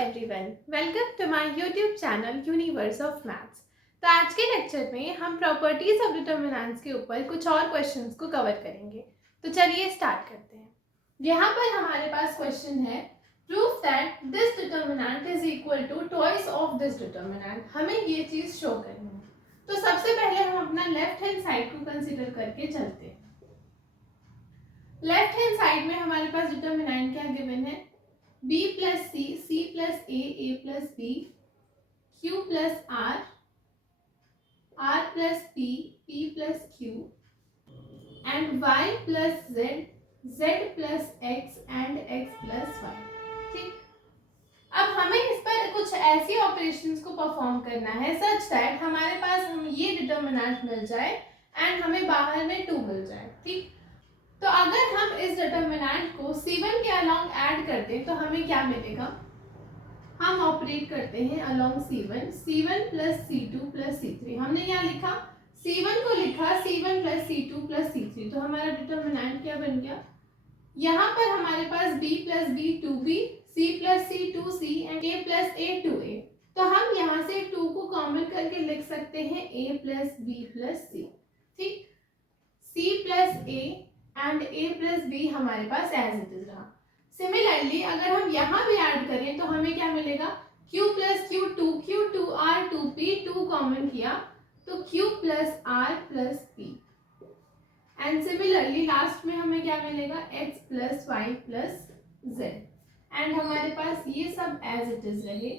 Everyone, welcome to my YouTube channel universe of maths. तो आज के लेक्चर में हम प्रॉपर्टीज ऑफ डिटर्मिनेंट्स के ऊपर कुछ और क्वेश्चंस को कवर करेंगे। तो चलिए स्टार्ट करते हैं। यहाँ पर हमारे पास क्वेश्चन है, proof that this determinant is equal to twice of this determinant. हमें ये चीज शो करनी है। तो सबसे पहले हम अपना लेफ्ट हैंड साइड को कंसीडर करके चलते हैं। लेफ्ट हैंड साइड में हमारे पास डिटर्मिनेंट क्या गिवन है, b plus c plus a plus b, q plus r plus p plus q, and y plus z plus x and x plus y। ठीक, अब हमें इस पर कुछ ऐसी ऑपरेशंस को परफॉर्म करना है सच दैट हमारे पास हम ये डिटर्मिनेंट मिल जाए एंड हमें बाहर में 2 मिल जाए। ठीक, तो अगर हम इस डिटर्मिनेंट को C1 के अलोंग ऐड करते हैं तो हमें क्या मिलेगा, हम ऑपरेट करते हैं along C1 plus C2 plus C3। हमने यहाँ लिखा C1 को लिखा C1 plus C2 plus C3, तो हमारा डिटर्मिनेंट क्या बन गया, यहाँ पर हमारे पास B plus B 2B, C plus C 2C and A plus A 2A। तो हम यहाँ से 2 को कॉमन करके लिख सकते हैं A plus B plus C। ठीक, C plus A and A plus B हमारे पास एज इट इज रहा। सिमिलरली अगर हम यहाँ भी ऐड करें तो हमें क्या मिलेगा, Q plus Q 2R 2P 2 common किया तो Q plus R plus P, and similarly last में हमें क्या मिलेगा, X plus Y plus Z, and हमारे पास ये सब एज इट इज रहे।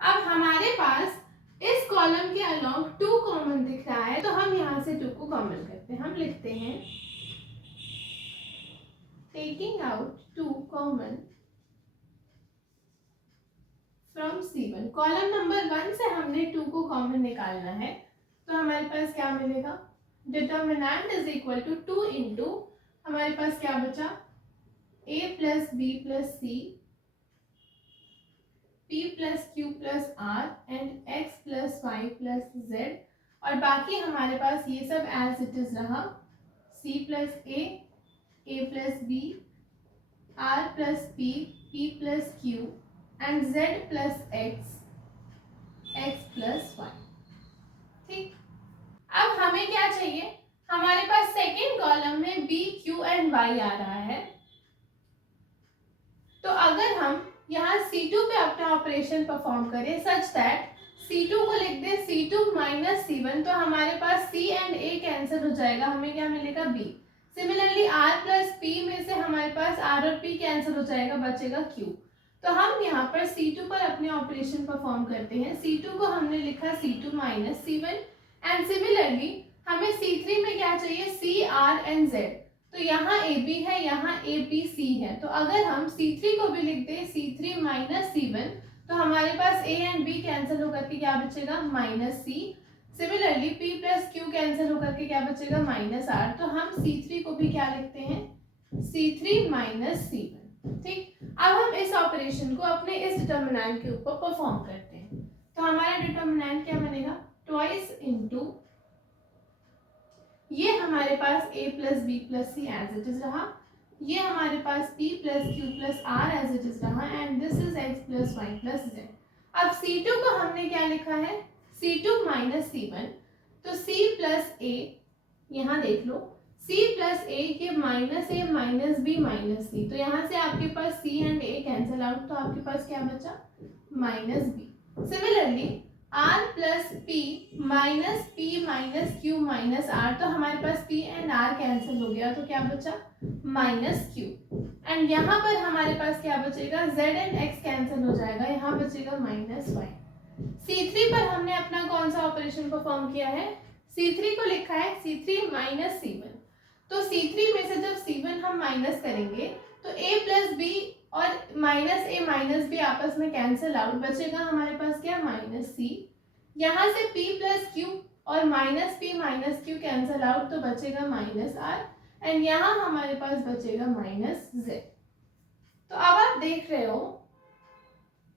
अब हमारे पास इस कॉलम के अलोंग 2 कॉमन दिख रहा है, तो हम यहाँ से 2 को कॉमन करते हैं। हम लिखते हैं taking out 2 common from C1। Column number 1 से हमने 2 को कॉमन निकालना है, तो हमारे पास क्या मिलेगा, determinant is equal to 2 into हमारे पास क्या बचा, A plus B plus C, P plus Q plus R and X plus Y plus Z, और बाकी हमारे पास ये सब एज इट इज रहा, C plus A plus B, R plus P plus Q and Z plus X plus Y। ठीक, अब हमें क्या चाहिए, हमारे पास सेकेंड कॉलम में B Q एंड Y आ रहा है, तो अगर हम यहाँ C2 पे अपना ऑपरेशन परफॉर्म करें सच दैट C2 को लिख दे C2 माइनस C1, तो हमारे पास C एंड A कैंसिल हो जाएगा, हमें क्या मिलेगा B। Similarly R plus P में से हमारे पास R और P कैंसिल हो जाएगा, बचेगा Q। तो हम यहाँ पर C2 पर अपने ऑपरेशन परफॉर्म करते हैं। C2 को हमने लिखा C2 minus C1, and similarly हमें C3 में क्या चाहिए, C R एंड Z। तो यहाँ AB है, यहाँ ABC है, तो अगर हम C3 को भी लिख दें C3 माइनस C1, तो हमारे पास A एंड B कैंसिल होकर के क्या बचेगा, minus C। Similarly P plus Q cancel होकर के क्या बचेगा, माइनस R। तो हम C3 को भी क्या लिखते हैं, C3 माइनस C1। ठीक, अब हम इस ऑपरेशन को अपने इस डिटर्मिनेंट के ऊपर परफॉर्म करते हैं, तो हमारा डिटर्मिनेंट क्या बनेगा, ट्वाइस इंटू ये हमारे पास A plus B plus C as it is रहा, ये हमारे पास P plus Q plus R as it is रहा, and this is X plus Y plus Z। अब C2 को हमने क्या लिखा है, C2 माइनस C1, तो C प्लस A, यहाँ देख लो C प्लस A, ये minus A minus B minus C, तो यहाँ से आपके पास C and A cancel out, तो आपके पास क्या बचा, minus B। Similarly R plus P minus Q minus R, तो हमारे पास P एंड R कैंसिल हो गया, तो क्या बचा, माइनस Q, एंड यहाँ पर हमारे पास क्या बचेगा, Z एंड X कैंसिल हो जाएगा, यहाँ बचेगा माइनस Y। C3 पर हमने अपना कौन सा ऑपरेशन परफॉर्म किया है, C3 को लिखा है C3 माइनस C1, तो C3 में से जब C1 हम माइनस करेंगे तो A प्लस B और माइनस A माइनस B आपस में कैंसिल आउट, बचेगा हमारे पास क्या, माइनस C। यहाँ से P प्लस Q और minus P minus Q cancel out, तो बचेगा माइनस R, एंड यहाँ हमारे पास बचेगा माइनस Z। तो अब आप देख रहे हो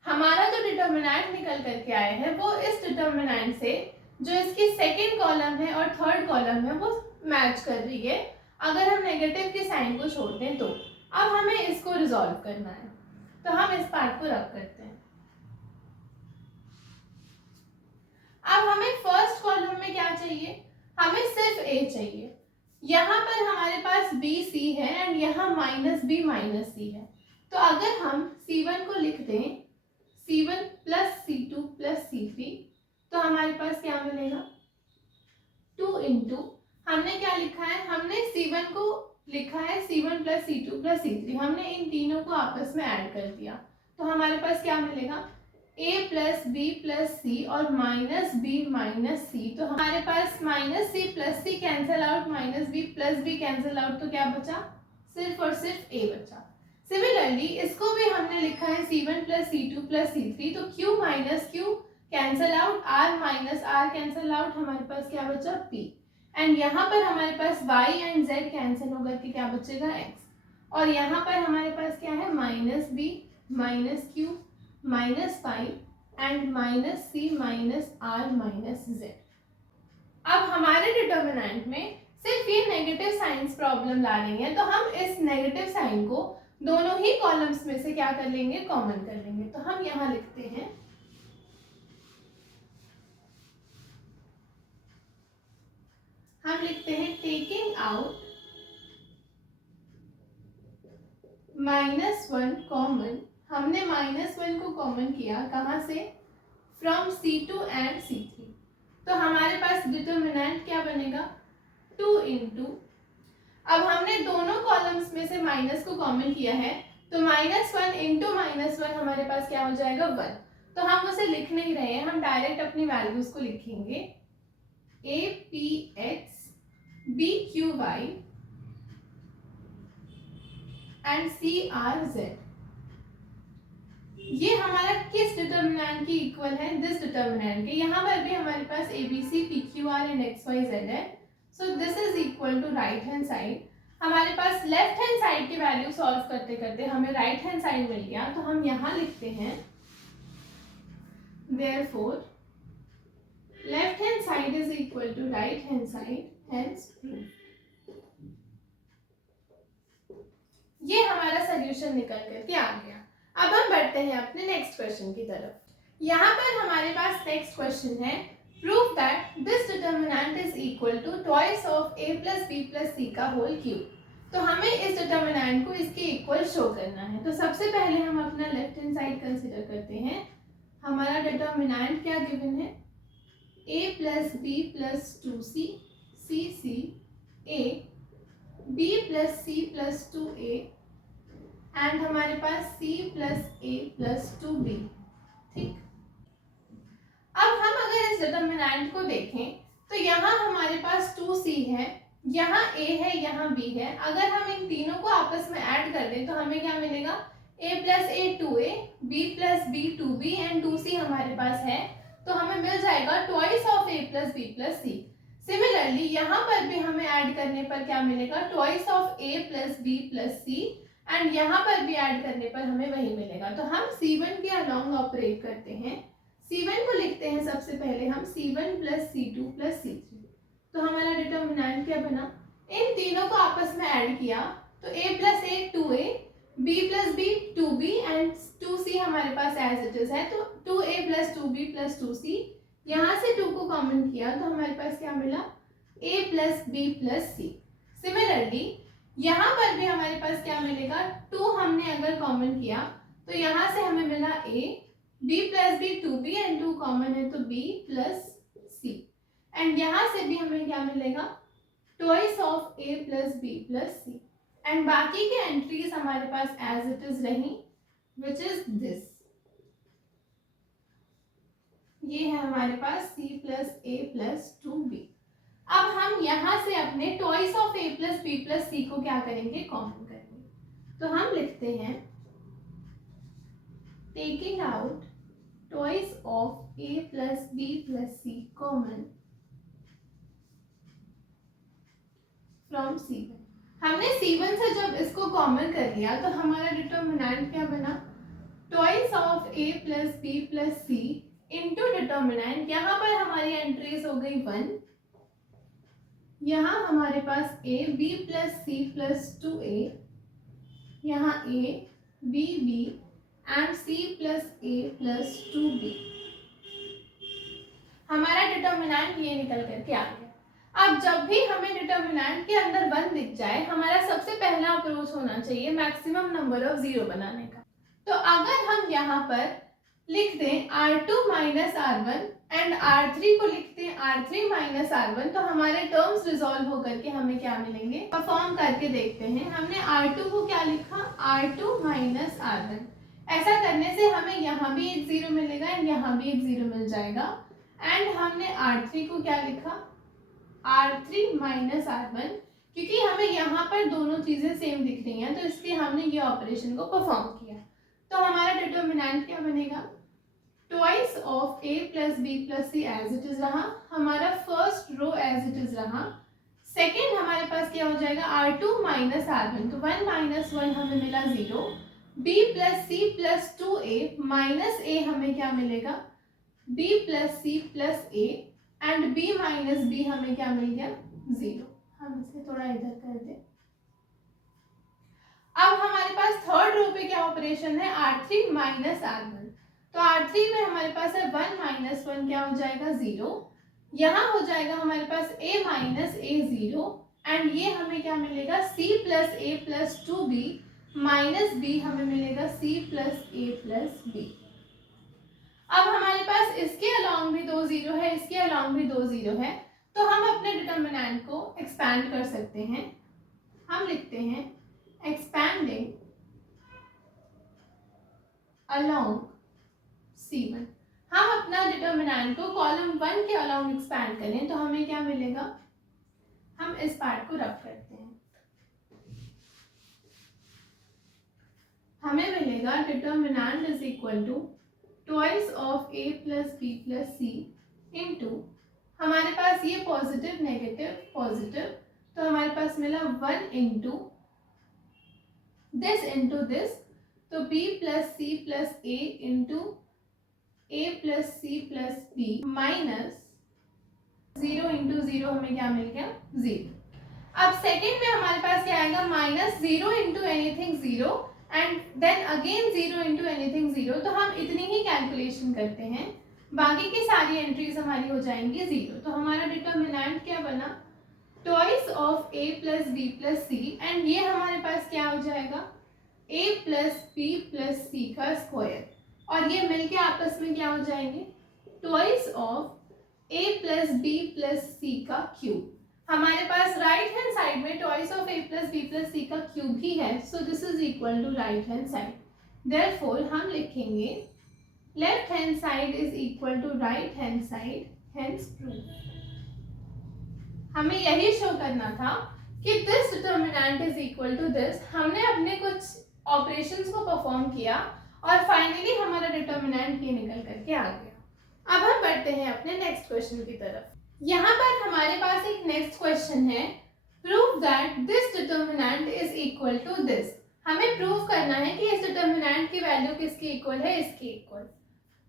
हमारा जो डिटर्मिनेंट निकल करके आया है वो इस डिटर्मिनेंट से जो इसकी सेकेंड कॉलम है और थर्ड कॉलम है वो मैच कर रही है। अगर हम नेगेटिव के साइन को छोड़ दें तो अब हमें इसको रिजॉल्व करना है, तो हम इस पार्ट को रब करते हैं। अब हमें फर्स्ट कॉलम में क्या चाहिए, हमें सिर्फ ए चाहिए। यहाँ पर हमारे पास बी सी है एंड यहाँ माइनस बी माइनस सी है, तो अगर हम C1 को लिख दें C1 plus C2 plus C3 तो हमारे पास क्या मिलेगा 2 इंटू, हमने क्या लिखा है, हमने C1 को लिखा है C1 plus C2 plus C3, हमने इन तीनों को आपस में ऐड कर दिया, तो हमारे पास क्या मिलेगा a plus B plus C और माइनस बी माइनस सी, तो हमारे पास minus C plus C cancel out, minus B plus B cancel out, तो क्या बचा, सिर्फ और सिर्फ a बचा। सिमिलरली इसको भी हमने लिखा है C1 plus C2 plus C3, तो Q minus Q cancel out, R minus R cancel out, हमारे पास क्या बचा P, एंड यहाँ पर हमारे पास y एंड z कैंसिल होकर के क्या बचेगा x, और यहाँ पर हमारे पास क्या है minus b minus q minus 5 and minus c minus r minus z। अब हमारे डिटर्मिनेंट में सिर्फ ये नेगेटिव साइंस प्रॉब्लम ला रही है, तो हम इस नेगेटिव साइन को दोनों ही कॉलम्स में से क्या कर लेंगे, कॉमन कर लेंगे, तो हम यहाँ लिखते हैं टेकिंग आउट -1 कॉमन, हमने -1 को कॉमन किया कहाँ से, फ्रॉम C2 एंड C3, तो हमारे पास डिटर्मिनेंट क्या बनेगा 2 इंटू, अब हमने दोनों कॉलम्स में से माइनस को कॉमन किया है, तो -1 इंटू -1 हमारे पास क्या हो जाएगा 1, तो हम उसे लिख नहीं रहे हैं, हम डायरेक्ट अपनी वैल्यूज को लिखेंगे APX BQY एंड CRZ। ये हमारा किस डिटर्मिनेंट की इक्वल है, दिस डिटर्मिनेंट के, यहाँ पर भी हमारे पास ABC PQR एंड XYZ है, so this is equal to right hand side. हमारे पास लेफ्ट हैंड साइड की वैल्यू सॉल्व करते करते हमें राइट हैंड साइड मिल गया, तो हम यहाँ लिखते हैं therefore left hand side is equal to right hand side, hence proof। ये हमारा सोल्यूशन निकल करके आ गया। अब हम बढ़ते हैं अपने नेक्स्ट क्वेश्चन की तरफ। यहाँ पर हमारे पास नेक्स्ट क्वेश्चन है prove that this determinant is equal to twice of a plus b plus c का होल क्यूब। तो हमें इस डिटर्मिनेंट को इसके इक्वल शो करना है। तो सबसे पहले हम अपना लेफ्ट हैंड साइड कंसिडर करते हैं। हमारा डिटर्मिनेंट क्या गिवन है, a plus b plus 2c c a, b plus c plus 2a and हमारे पास c plus a plus 2b। ठीक, अब हम अगर इस डिटर्मिनेंट को देखें तो यहाँ हमारे पास 2c है, यहाँ a है, यहाँ b है। अगर हम इन तीनों को आपस में ऐड कर दें तो हमें क्या मिलेगा, a plus a 2a, b plus b 2b and 2c हमारे पास है, तो हमें मिल जाएगा twice of a plus b plus c। Similarly यहाँ पर भी हमें ऐड करने पर क्या मिलेगा, twice of a plus b plus c and यहाँ पर भी ऐड करने पर हमें वही मिलेगा। तो हम C1 के अलॉन्ग ऑपरेट करते हैं। C1 को लिखते हैं सबसे पहले हम C1 plus C2 plus C3। तो हमारा डिटर्मिनेंट क्या बना, इन तीनों को आपस में ऐड किया तो a plus a 2a, b plus b 2b and 2c हमारे पास एज इट इज है, तो 2a plus 2b plus 2c, यहाँ से 2 को कॉमन किया तो हमारे पास क्या मिला, a plus b plus c। Similarly यहाँ पर भी हमारे पास क्या मिलेगा, 2 हमने अगर कॉमन किया तो यहाँ से हमें मिला a, b plus b 2b and 2 common है तो b प्लस c एंड यहाँ से भी हमें क्या मिलेगा, twice of a plus b plus c and बाकी के एंट्रीज हमारे पास एज इट इज रही, विच इज दिस। ये है हमारे पास c plus a plus 2b। अब हम यहाँ से अपने twice of a plus b plus c को क्या करेंगे, कॉमन करेंगे। तो हम लिखते हैं taking out twice of a plus b plus c common from C1। हमने C1 से जब इसको कॉमन कर लिया तो हमारा डिटर्मिनेंट क्या बना, twice of a plus b plus c into determinant, यहाँ पर हमारी एंट्रीज हो गई 1, यहाँ हमारे पास a b plus c plus 2a, यहाँ a b b and c plus a plus 2b। हमारा डिटर्मिनेंट ये निकल करके आ गया। अब जब भी हमें डिटर्मिनेंट के अंदर 1 दिख जाए, हमारा सबसे पहला अप्रोच होना चाहिए मैक्सिमम नंबर ऑफ जीरो बनाने का। तो अगर हम यहाँ पर लिख दें R2 minus R1 and R3 को लिखते हैं R3 माइनस R1, तो हमारे टर्म्स रिजॉल्व होकर के हमें क्या मिलेंगे, परफॉर्म करके देखते हैं। हमने R2 को क्या लिखा, R2 माइनस R1। ऐसा करने से हमें यहाँ भी एक जीरो मिलेगा एंड यहाँ भी एक जीरो मिल जाएगा। एंड हमने R3 को क्या लिखा, R3 माइनस R1, क्योंकि हमें यहाँ पर दोनों चीजें सेम दिख रही हैं तो इसलिए हमने ये ऑपरेशन को परफॉर्म किया। तो हमारा डिटर्मिनेंट क्या बनेगा, twice of a plus b plus c as it is रहा, हमारा first row as it is रहा। सेकेंड हमारे पास क्या हो जाएगा, R2 माइनस R1, तो 1 माइनस 1 हमें मिला 0। b plus c plus 2a minus a हमें क्या मिलेगा, b plus c plus a and b minus b हमें क्या मिल गया, 0। हम इसे थोड़ा इधर कर दें। अब हमारे पास थर्ड रो पे क्या ऑपरेशन है, R3 माइनस R1, तो R3 में हमारे पास है 1 माइनस 1 क्या हो जाएगा, 0। यहाँ हो जाएगा हमारे पास a माइनस a 0 एंड ये हमें क्या मिलेगा, c plus a plus 2b minus b हमें मिलेगा c plus a plus b। अब हमारे पास इसके अलॉन्ग भी 2 जीरो है, इसके अलॉन्ग भी 2 जीरो है, तो हम अपने डिटर्मिनेंट को एक्सपैंड कर सकते हैं। हम लिखते हैं expanding along C1। हम अपना डिटर्मिनेंट को कॉलम 1 के अलॉन्ग एक्सपैंड करें तो हमें क्या मिलेगा, हम इस पार्ट को रब करते हैं, हमें मिलेगा determinant is equal to twice of a plus b plus c into, हमारे पास ये पॉजिटिव नेगेटिव पॉजिटिव, तो हमारे पास मिला 1 इंटू दिस इंटू दिस, तो b plus c plus a into a plus c plus b minus 0 into 0 हमें क्या मिल गया, 0। अब सेकेंड में हमारे पास क्या आएगा, minus 0 into anything 0 and then again 0 into anything 0। तो हम इतनी ही कैलकुलेशन करते हैं, बाकी की सारी एंट्रीज हमारी हो जाएंगी 0। तो हमारा डिटर्मिनेंट क्या बना, twice of a plus b plus c and ये हमारे पास क्या हो जाएगा, a plus b plus c का स्क्वायर, और ये मिलके आपस में क्या हो जाएंगे, twice of a plus b plus c का क्यूब। हमारे पास राइट हैंड साइड में twice of a plus b plus c का क्यूब ही है, so this is equal to right hand side. Therefore हम लिखेंगे left hand side is equal to right hand side, hence proof. हमें यही show करना था कि this determinant is equal to this. हमने अपने कुछ ऑपरेशंस को परफॉर्म किया और फाइनली हमारा डिटर्मिनेंट ये निकल करके आ गया। अब हम बढ़ते हैं अपने नेक्स्ट क्वेश्चन की तरफ। यहाँ पर हमारे पास एक नेक्स्ट क्वेश्चन है, prove that this determinant is equal to this. हमें प्रूव करना है कि इस डिटर्मिनेंट की वैल्यू किसकी इक्वल है, इसकी इक्वल।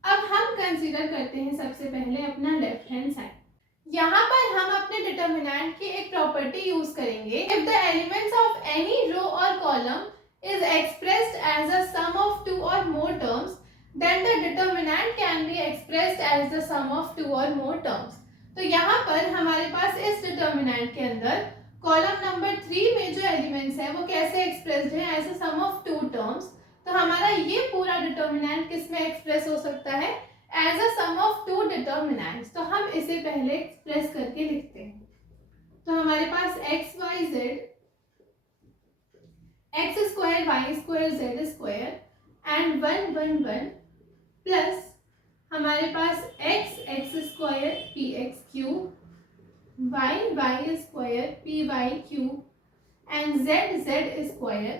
अब हम कंसीडर करते हैं सबसे पहले अपना लेफ्ट हैंड साइड। यहाँ पर हम अपने डिटर्मिनेंट की एक प्रॉपर्टी यूज करेंगे, if the elements of any row और column is expressed as a sum of two or more terms, then the determinant can be expressed as the sum of two or more terms। तो यहाँ पर हमारे पास इस determinant के अंदर column number 3 में जो एलिमेंट्स है वो कैसे एक्सप्रेस्ड है, as a sum of two terms. तो हमारा ये पूरा डिटर्मिनेंट किस में एक्सप्रेस हो सकता है, as a sum of two determinants. तो हम इसे पहले एक्सप्रेस करके लिखते हैं। तो हमारे पास X Y Z, X square Y square Z square and 1 1 1 plus हमारे पास X x square P X cube, Y Y square P Y cube and Z Z square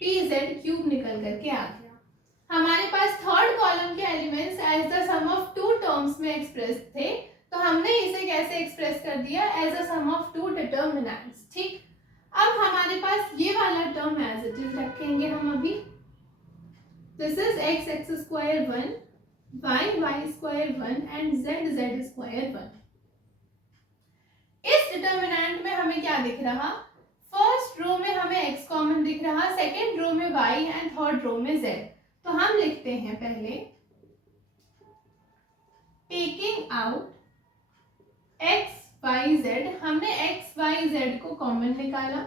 P Z cube निकल करके आ गया। हमारे पास थर्ड कॉलम के elements as the sum of two terms में एक्सप्रेस थे, तो हमने इसे कैसे एक्सप्रेस कर दिया, as a sum of two determinants. ठीक, अब हमारे पास ये वाला टर्म एज इट इज रखेंगे हम अभी। This is x x square 1, y Y square 1 and Z Z square 1। इस डिटर्मिनेंट में हमें क्या दिख रहा, फर्स्ट रो में हमें x कॉमन दिख रहा, सेकेंड रो में y एंड थर्ड रो में z। तो हम लिखते हैं पहले taking out x y z, हमने x y z को कॉमन निकाला,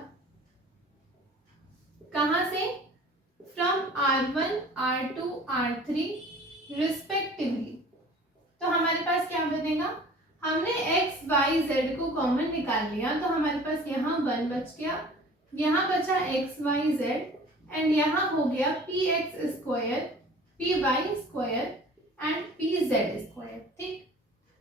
कहां से, from r1 r2 r3 respectively. तो हमारे पास क्या बनेगा, हमने x y z को कॉमन निकाल लिया, तो हमारे पास यहाँ 1 बच गया, यहाँ बचा x y z एंड यहाँ हो गया px square py square and pz square. ठीक,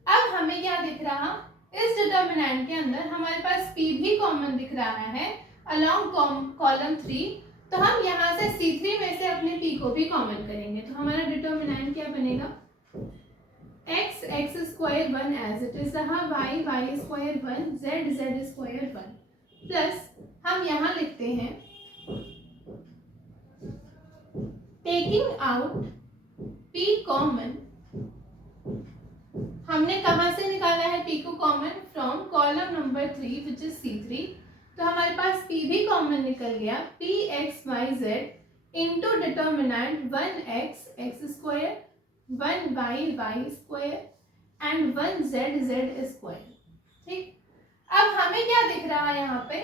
अब हमें क्या दिख रहा, इस डिटर्मिनेंट के अंदर हमारे पास p भी कॉमन दिख रहा है अलोंग कॉलम 3, तो हम यहाँ से C3 में से अपने p को भी कॉमन करेंगे। तो हमारा डिटर्मिनेंट क्या बनेगा, x square 1 as it is रहा, y square 1, z square 1 plus हम यहाँ लिखते हैं टेकिंग आउट p कॉमन, हमने कहाँ से निकाला है p को common, from column number 3 which is C3। तो हमारे पास p भी कॉमन निकल गया, px y z into determinant 1x x square 1y square and 1z square. ठीक, अब हमें क्या दिख रहा है यहाँ पे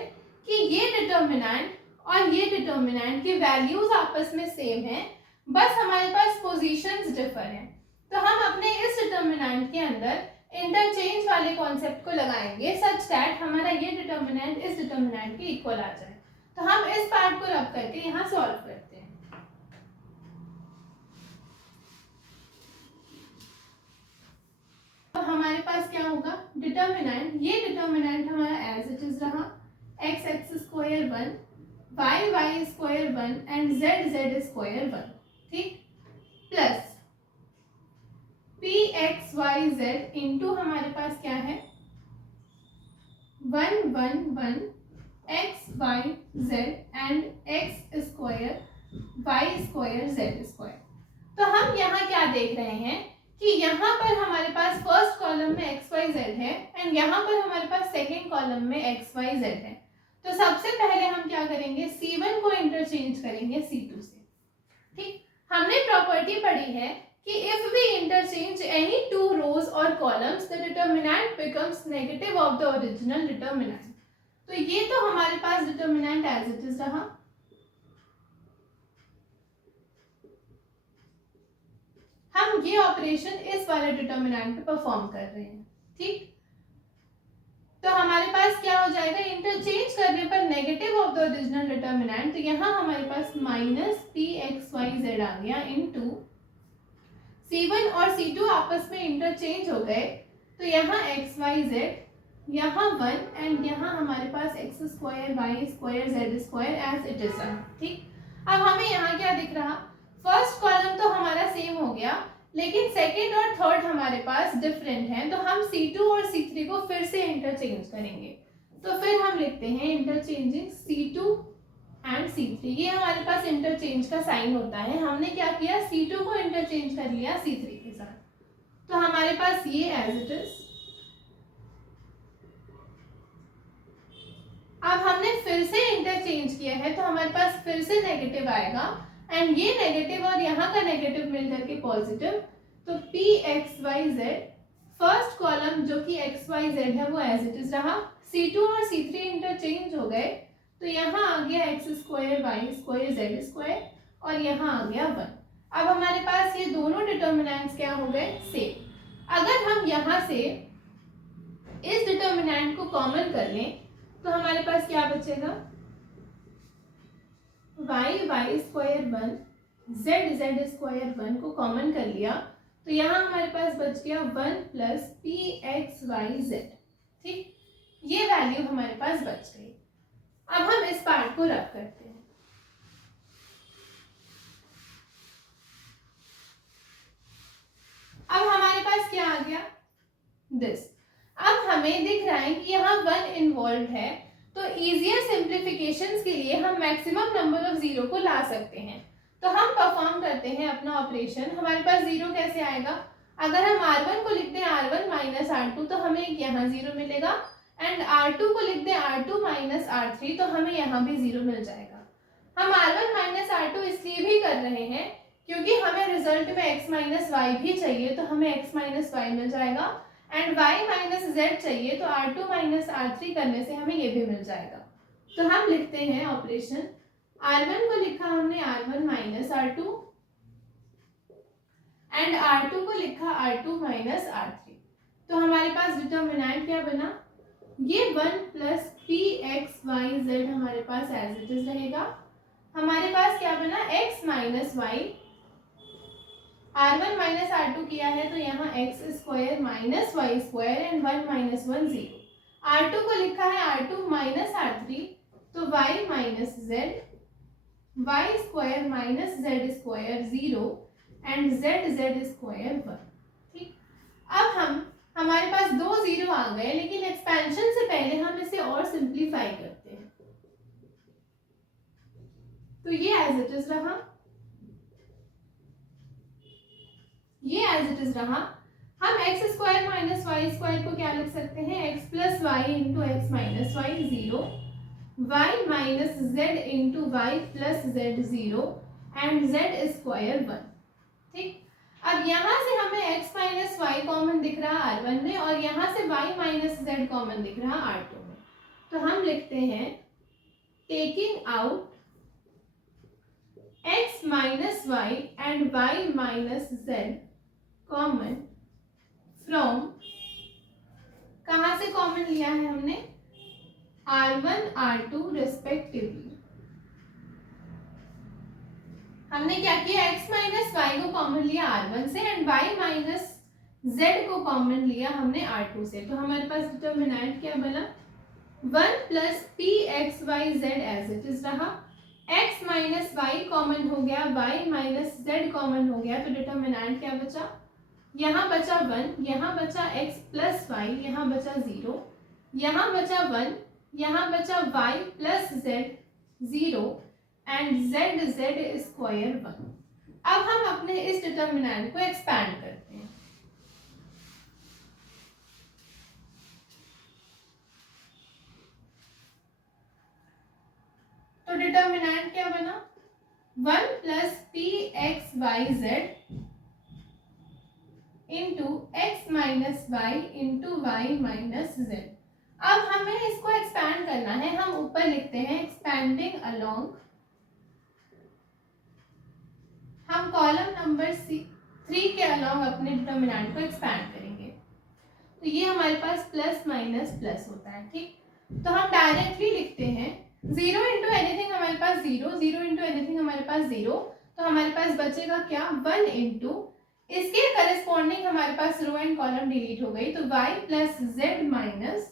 कि ये डिटर्मिनेंट और ये डिटर्मिनेंट की वैल्यूज आपस में सेम है, बस हमारे पास पोजीशंस डिफर हैं। तो हम अपने इस डिटर्मिनेंट के अंदर इंटरचेंज वाले कॉन्सेप्ट को लगाएंगे सच दैट हमारा ये डिटर्मिनेंट इस डिटर्मिनेंट के इक्वल आ जाए। तो हम इस पार्ट को रब करके यहाँ सॉल्व करते हैं। तो हमारे पास क्या होगा, डिटर्मिनेंट, ये डिटर्मिनेंट हमारा एज इट इज रहा, x square 1 y square 1 and z square 1। ठीक, plus px y z into हमारे पास क्या है 1 1 1 x y z and x square y square z square. तो हम यहाँ क्या देख रहे हैं कि यहाँ पर हमारे पास फर्स्ट कॉलम में x y z है एंड यहाँ पर हमारे पास सेकेंड कॉलम में x y z है। तो सबसे पहले हम क्या करेंगे, C1 को इंटरचेंज करेंगे C2 से। ठीक, हमने प्रॉपर्टी पढ़ी है कि if we interchange any two rows or columns the determinant becomes negative of the original determinant। तो ये तो हमारे पास डिटर्मिनेंट एज इट इज रहा, हम ये ऑपरेशन इस वाले डिटर्मिनेंट पे परफॉर्म कर रहे हैं। ठीक, तो हमारे पास क्या हो जाएगा, इंटरचेंज करने पर negative of the original determinant, तो यहाँ हमारे पास माइनस pxyz आ गया इनटू C1 और C2 आपस में इंटरचेंज हो गए, तो यहाँ xyz, यहाँ 1 एंड यहाँ हमारे पास x square y square z square as it is. ठीक, अब हमें यहाँ क्या दिख रहा, फर्स्ट कॉलम तो हमारा सेम हो गया, लेकिन सेकेंड और थर्ड हमारे पास डिफरेंट है, तो हम C2 और C3 को फिर से इंटरचेंज करेंगे। तो फिर हम लिखते हैं इंटरचेंजिंग C2 एंड C3, ये हमारे पास इंटरचेंज का साइन होता है। हमने क्या किया, C2 को इंटरचेंज कर लिया C3 के साथ, तो हमारे पास ये एज इट इज। अब हमने फिर से इंटरचेंज किया है, तो हमारे पास फिर से नेगेटिव आएगा एंड ये नेगेटिव और यहाँ का नेगेटिव मिलकर के पॉजिटिव, तो pxyz फर्स्ट कॉलम जो कि xyz है वो एज इट इज रहा, C2 और C3 इंटरचेंज हो गए, तो यहाँ आ गया x square y square z square और यहाँ आ गया 1। अब हमारे पास ये दोनों डिटर्मिनेंट्स क्या हो गए, सेम। अगर हम यहाँ से इस डिटर्मिनेंट को कॉमन कर लें तो हमारे पास क्या बचेगा, y स्क्वायर 1 z स्क्वायर 1 को कॉमन कर लिया, तो यहाँ हमारे पास बच गया 1 प्लस pxyz। ठीक, ये वैल्यू हमारे पास बच गई। अब हम इस पार्ट को रब करते हैं। अब हमारे पास क्या आ गया, दिस। अब हमें दिख रहा है कि यहाँ 1 इन्वॉल्व है, तो इजियर सिंप्लीफिकेशंस के लिए हम मैक्सिमम नंबर ऑफ जीरो को ला सकते हैं। तो हम परफॉर्म करते हैं अपना ऑपरेशन। हमारे पास जीरो कैसे आएगा, अगर हम r1 को लिखते हैं r1 माइनस r2, तो हमें यहाँ जीरो मिलेगा एंड R2 को लिख दें R2 माइनस R3 तो हमें यहाँ भी 0 मिल जाएगा। हम R1 माइनस R2 इसलिए भी कर रहे हैं क्योंकि हमें रिजल्ट में x माइनस वाई भी चाहिए, तो हमें x माइनस वाई मिल जाएगा। एंड y माइनस z चाहिए तो R2 माइनस R3 करने से हमें ये भी मिल जाएगा। तो हम लिखते हैं ऑपरेशन, R1 को लिखा हमने R1 minus R2 and R2 को लिखा R2 माइनस R3। तो हमारे पास डिटर्मिनेंट क्या बना, ये 1 plus p x Y z हमारे पास एज इट इज रहेगा। हमारे पास क्या बना, x minus Y, R1 minus R2 किया है तो यहाँ x square minus y square and 1 minus 1 0। R2 को लिखा है R2 माइनस R3 तो y minus z, y square minus z square 0 and z square 1। ठीक, अब हमारे पास 2 0 आ गए, लेकिन एक्सपेंशन से पहले हम इसे और सिंप्लीफाई करते हैं। तो ये एज इट इज रहा, ये एज इट इज रहा। हम x square minus y square को क्या लिख सकते हैं, x plus y into x minus y 0, y minus z into y plus z 0 and z square 1। ठीक, अब यहाँ से हमें x माइनस वाई कॉमन दिख रहा R1 में और यहाँ से y माइनस जेड कॉमन दिख रहा R2 में। तो हम लिखते हैं taking out x minus y and y minus z common from, कहाँ से कॉमन लिया है हमने, R1 R2 रेस्पेक्टिवली। हमने क्या किया, x माइनस वाई को कॉमन लिया R1 से एंड y माइनस z को कॉमन लिया हमने R2 से। तो हमारे पास डिटर्मिनेंट क्या बना, 1 plus p x Y z as it is रहा, x माइनस वाई कॉमन हो गया, y माइनस z कॉमन हो गया, तो डिटर्मिनेंट क्या बचा, यहाँ बचा 1, यहाँ बचा x प्लस वाई, यहाँ बचा 0, यहाँ बचा 1, यहाँ बचा y plus z 0 and z square 1। अब हम अपने इस डिटर्मिनेंट को एक्सपैंड करते हैं। तो डिटर्मिनेंट क्या बना, 1 plus p x Y z into x minus y into y minus z. अब हमें इसको एक्सपैंड करना है, हम ऊपर लिखते हैं एक्सपैंडिंग अलोंग, हम कॉलम नंबर 3 के अलोंग अपने डिटर्मिनेंट को एक्सपैंड करेंगे। तो ये हमारे पास प्लस माइनस प्लस होता है। ठीक, तो हम डायरेक्टली लिखते हैं 0 इंटू एनीथिंग हमारे पास 0, 0 इंटू एनीथिंग हमारे पास 0, तो हमारे पास बचेगा क्या, 1 इंटू, इसके करस्पॉन्डिंग हमारे पास रो एंड कॉलम डिलीट हो गई, तो y plus z minus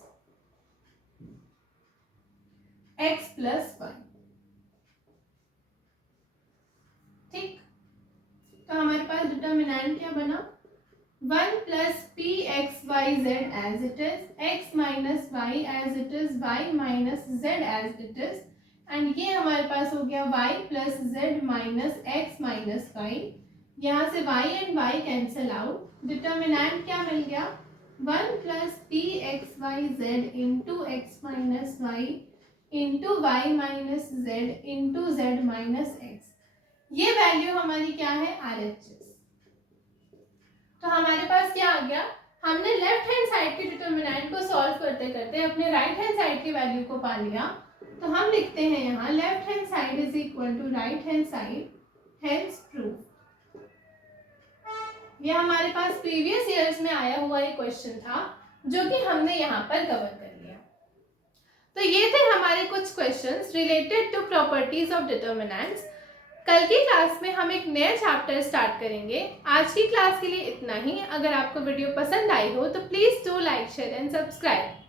x plus y. ठीक, तो हमारे पास डिटर्मिनेंट क्या बना, 1 plus p x Y z as it is, x minus y as it is, y minus z as it is, and ये हमारे पास हो गया y plus z minus x minus y. यहाँ से y and y cancel out, determinant क्या मिल गया, 1 plus p x Y z into x minus y into y minus z into z minus x. ये वैल्यू हमारी क्या है, RHS। तो हमारे पास क्या आ गया, हमने लेफ्ट हैंड साइड के डिटर्मिनेंट को सॉल्व करते करते अपने राइट हैंड साइड की वैल्यू को पा लिया। तो हम लिखते हैं यहाँ left hand side is equal to right hand side, hence proof. यह हमारे पास प्रीवियस ईयर्स में आया हुआ एक क्वेश्चन था जो कि हमने यहाँ पर कवर कर लिया। तो ये थे हमारे कुछ questions related to properties of determinants. कल की क्लास में हम एक नया चैप्टर स्टार्ट करेंगे। आज की क्लास के लिए इतना ही। अगर आपको वीडियो पसंद आई हो तो please do like, share and subscribe.